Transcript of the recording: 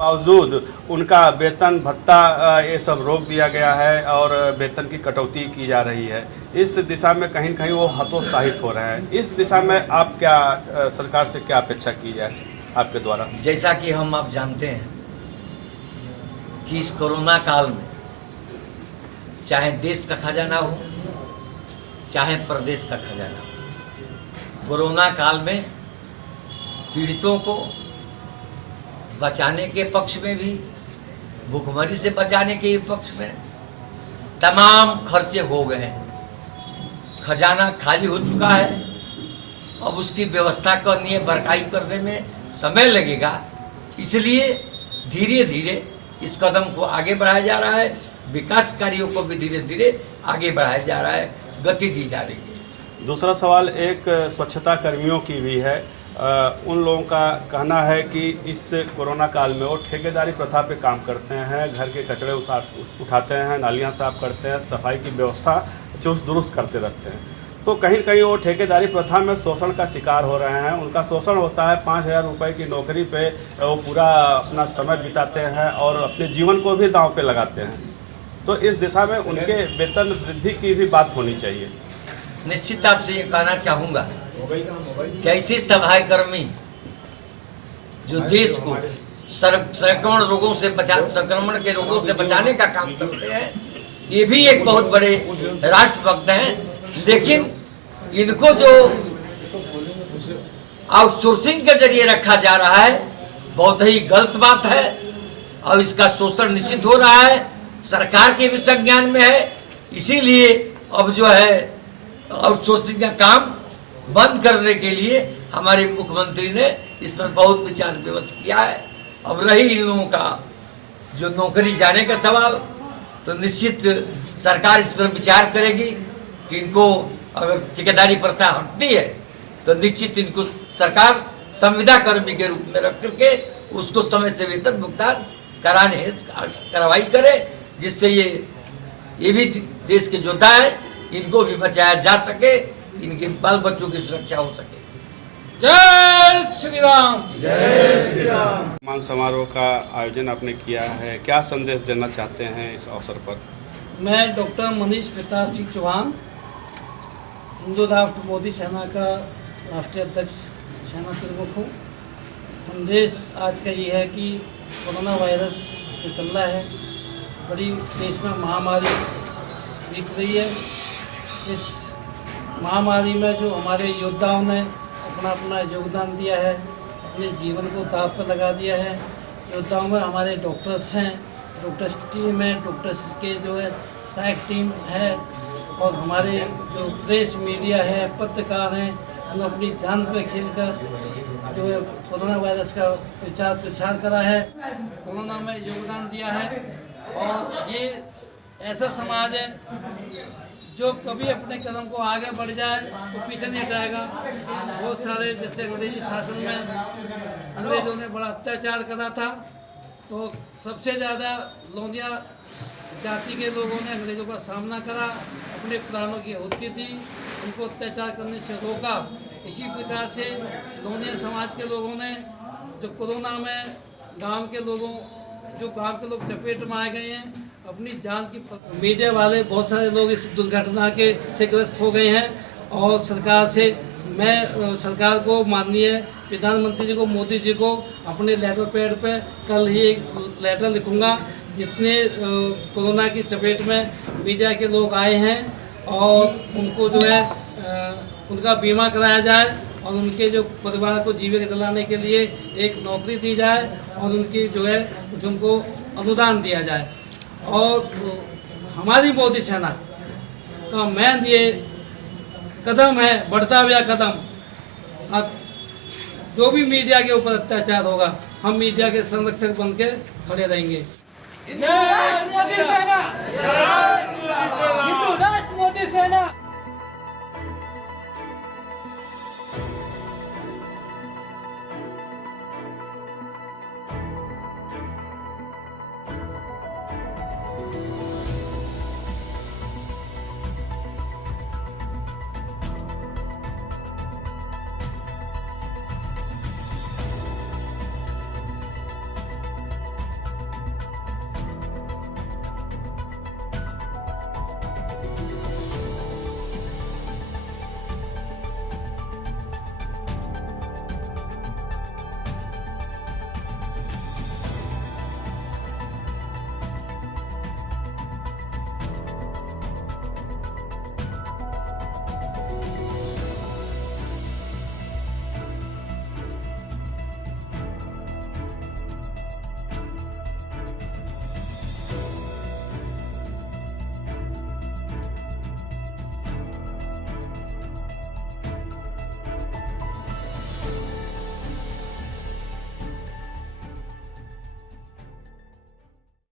बावजूद उनका वेतन भत्ता ये सब रोक दिया गया है और वेतन की कटौती की जा रही है। इस दिशा में कहीं न कहीं वो हतोत्साहित हो रहे हैं। इस दिशा में आप क्या सरकार से क्या अपेक्षा की जाए आपके द्वारा? जैसा कि हम आप जानते हैं कि इस कोरोना काल में चाहे देश का खजाना हो चाहे प्रदेश का खजाना हो, कोरोना काल में पीड़ितों को बचाने के पक्ष में भी, भूखमरी से बचाने के पक्ष में तमाम खर्चे हो गए हैं। खजाना खाली हो चुका है, अब उसकी व्यवस्था करनी है, भरपाई करने में समय लगेगा। इसलिए धीरे धीरे इस कदम को आगे बढ़ाया जा रहा है, विकास कार्यों को भी धीरे धीरे आगे बढ़ाया जा रहा है, गति दी जा रही है। दूसरा सवाल एक स्वच्छता कर्मियों की भी है। उन लोगों का कहना है कि इस कोरोना काल में वो ठेकेदारी प्रथा पे काम करते हैं, घर के कचरे उठाते हैं, नालियां साफ करते हैं, सफाई की व्यवस्था चुस्त दुरुस्त करते रहते हैं। तो कहीं कहीं वो ठेकेदारी प्रथा में शोषण का शिकार हो रहे हैं। उनका शोषण होता है, 5,000 रुपये की नौकरी पे वो पूरा अपना समय बिताते हैं और अपने जीवन को भी दांव पे लगाते हैं। तो इस दिशा में उनके वेतन वृद्धि की भी बात होनी चाहिए। निश्चित आपसे ये कहना चाहूँगा कि ऐसे सफाई कर्मी जो देश को संक्रमण रोगों से संक्रमण के रोगों से बचाने का काम करते हैं, ये भी एक बहुत बड़े राष्ट्रभक्त हैं। लेकिन इनको जो आउटसोर्सिंग के जरिए रखा जा रहा है, बहुत ही गलत बात है और इसका शोषण निश्चित हो रहा है, सरकार के भी संज्ञान में है। इसीलिए अब जो है आउटसोर्सिंग का काम बंद करने के लिए हमारे मुख्यमंत्री ने इस पर बहुत विचार विमर्श किया है। अब रही इन लोगों का जो नौकरी जाने का सवाल, तो निश्चित सरकार इस पर विचार करेगी कि इनको अगर ठेकेदारी प्रथा हटती है तो निश्चित इनको सरकार संविदा कर्मी के रूप में रख करके उसको समय से वेतन भुगतान कराने हेतु कार्रवाई करे, जिससे ये भी देश के योद्धा है, इनको भी बचाया जा सके, इनके बाल बच्चों की सुरक्षा हो सके। जय श्री राम, जय श्री राम। सम्मान समारोह का आयोजन आपने किया है, क्या संदेश देना चाहते हैं इस अवसर पर? मैं डॉक्टर मनीष प्रताप सिंह चौहान, हिंदू राष्ट्र मोदी सेना का राष्ट्रीय अध्यक्ष, सेना प्रमुख हूँ। संदेश आज का ये है कि कोरोना वायरस जो चल रहा है, बड़ी देश में महामारी बीत रही है। इस महामारी में जो हमारे योद्धाओं ने अपना योगदान दिया है, अपने जीवन को दांव पर लगा दिया है। योद्धाओं में हमारे डॉक्टर्स हैं, डॉक्टर्स टीम है, डॉक्टर्स के जो है सहायक टीम है, और हमारे जो प्रेस मीडिया है, पत्रकार हैं, हम अपनी जान पे खेलकर जो है कोरोना वायरस का प्रचार करा है, कोरोना में योगदान दिया है। और ये ऐसा समाज है जो कभी अपने कदम को आगे बढ़ जाए तो पीछे नहीं हटाएगा। बहुत सारे जैसे अंग्रेजी शासन में अंग्रेजों ने बड़ा अत्याचार करा था, तो सबसे ज़्यादा लोनिया जाति के लोगों ने अंग्रेजों का सामना करा, अपने प्राणों की आहुति दी, उनको अत्याचार करने से रोका। इसी प्रकार से लोनिया समाज के लोगों ने जो कोरोना में गांव के लोग चपेट में आ गए हैं, अपनी जान की, मीडिया वाले बहुत सारे लोग इस दुर्घटना के से ग्रस्त हो गए हैं। और सरकार को, माननीय प्रधानमंत्री जी को, मोदी जी को अपने लेटर पैड पे कल ही एक लेटर लिखूंगा। जितने कोरोना की चपेट में मीडिया के लोग आए हैं और उनको जो है उनका बीमा कराया जाए और उनके जो परिवार को जीविका चलाने के लिए एक नौकरी दी जाए और उनकी जो है कुछ उनको अनुदान दिया जाए। और हमारी मोदी सेना का मेन ये कदम है, बढ़ता हुआ कदम। अब जो भी मीडिया के ऊपर अत्याचार होगा, हम मीडिया के संरक्षक बन के खड़े रहेंगे। मोदी सेना, हिंदू राष्ट्र मोदी सेना।